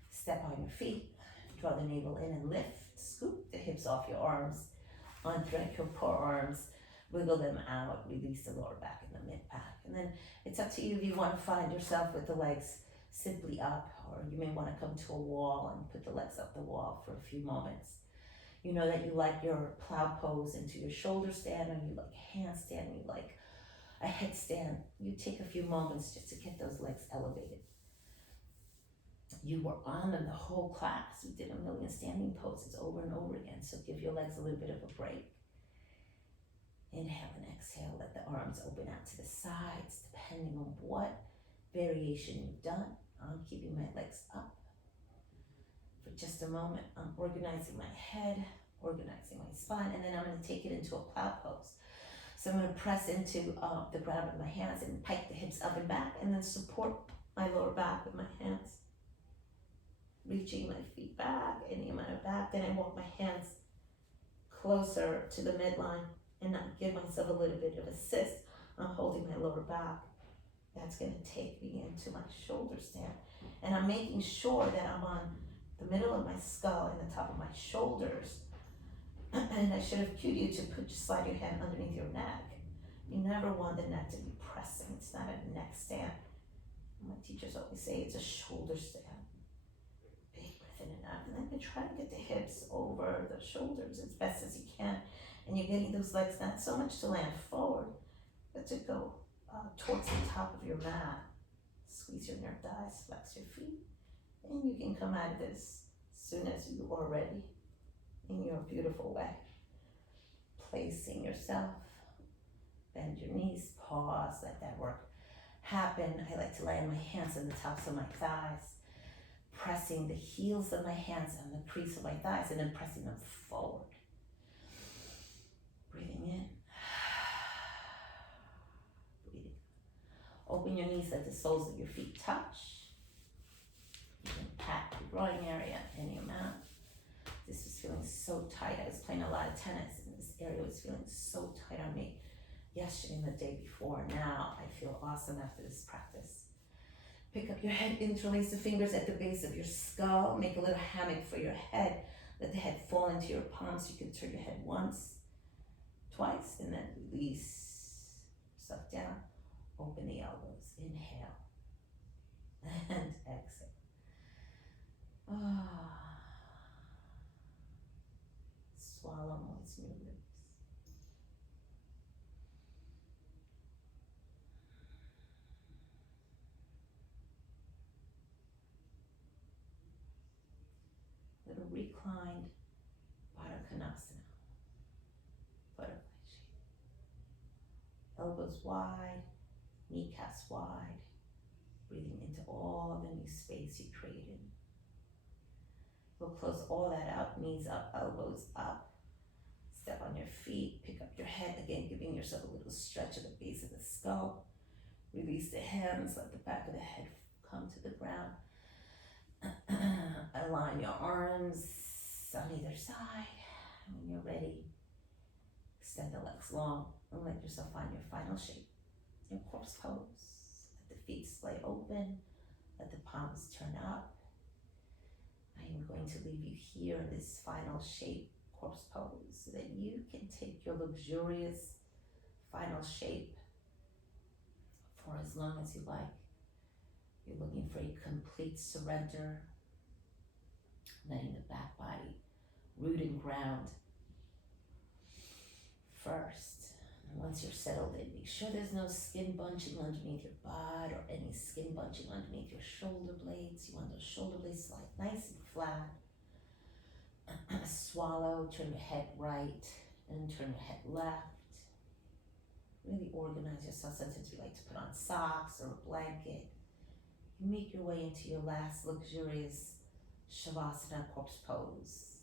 Step on your feet. Draw the navel in and lift. Scoop the hips off your arms. Unthread your forearms. Wiggle them out. Release the lower back and the mid back. And then it's up to you if you want to find yourself with the legs simply up, or you may want to come to a wall and put the legs up the wall for a few moments. You know that you like your plow pose into your shoulder stand, or you like a handstand, or you like a headstand. You take a few moments just to get those legs elevated. You were on them the whole class. We did a million standing poses over and over again. So give your legs a little bit of a break. Inhale and exhale. Let the arms open out to the sides, depending on what variation you've done. I'm keeping my legs up for just a moment. I'm organizing my head, organizing my spine, and then I'm going to take it into a plow pose. So I'm going to press into the ground with my hands and pike the hips up and back, and then support my lower back with my hands. Reaching my feet back, any amount of back. Then I walk my hands closer to the midline and not give myself a little bit of assist. I'm holding my lower back. That's going to take me into my shoulder stand. And I'm making sure that I'm on the middle of my skull and the top of my shoulders. And I should have cued you to slide your hand underneath your neck. You never want the neck to be pressing. It's not a neck stand. My teachers always say it's a shoulder stand. Big breath in and out. And then you try to get the hips over the shoulders as best as you can. And you're getting those legs not so much to land forward, but to go towards the top of your mat. Squeeze your inner thighs, flex your feet. And you can come out of this as soon as you are ready in your beautiful way. Placing yourself, bend your knees, pause, let that work happen. I like to land my hands on the tops of my thighs, pressing the heels of my hands on the crease of my thighs and then pressing them forward. Breathing in. Breathing. Open your knees, let the soles of your feet touch. You can pat your groin area any amount. This was feeling so tight. I was playing a lot of tennis and this area was feeling so tight on me yesterday and the day before. Now I feel awesome after this practice. Pick up your head, interlace the fingers at the base of your skull. Make a little hammock for your head. Let the head fall into your palms. You can turn your head once, twice, and then release yourself down. Open the elbows. Inhale and exhale. Swallow moisten your lips. Little reclined Baddha Konasana. Butterfly shape. Elbows wide, kneecaps wide. Breathing into all the new space you created. We'll close all that out, knees up, elbows up. Step on your feet, pick up your head, again giving yourself a little stretch at the base of the skull. Release the hands, let the back of the head come to the ground. Align your arms on either side. When you're ready, extend the legs long and let yourself find your final shape. Your corpse pose. Let the feet splay open, let the palms turn up. I am going to leave you here in this final shape, corpse pose, so that you can take your luxurious final shape for as long as you like. You're looking for a complete surrender, letting the back body root and ground first. And once you're settled in, make sure there's no skin bunching underneath your butt or any skin bunching underneath your shoulder blades. You want those shoulder blades to lie nice and flat. Swallow, turn your head right and turn your head left. Really organize yourself. Sometimes we like to put on socks or a blanket. You make your way into your last luxurious Shavasana corpse pose.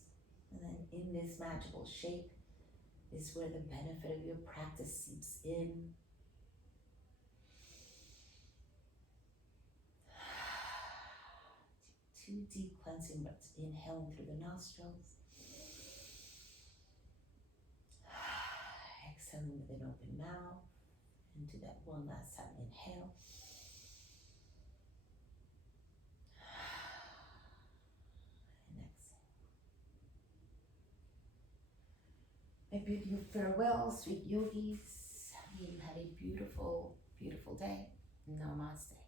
And then in this magical shape is where the benefit of your practice seeps in. 2 deep cleansing breaths, inhaling through the nostrils. Exhaling with an open mouth. And do that one last time. Inhale. And exhale. I bid you farewell, sweet yogis. May you have a beautiful, beautiful day. Namaste.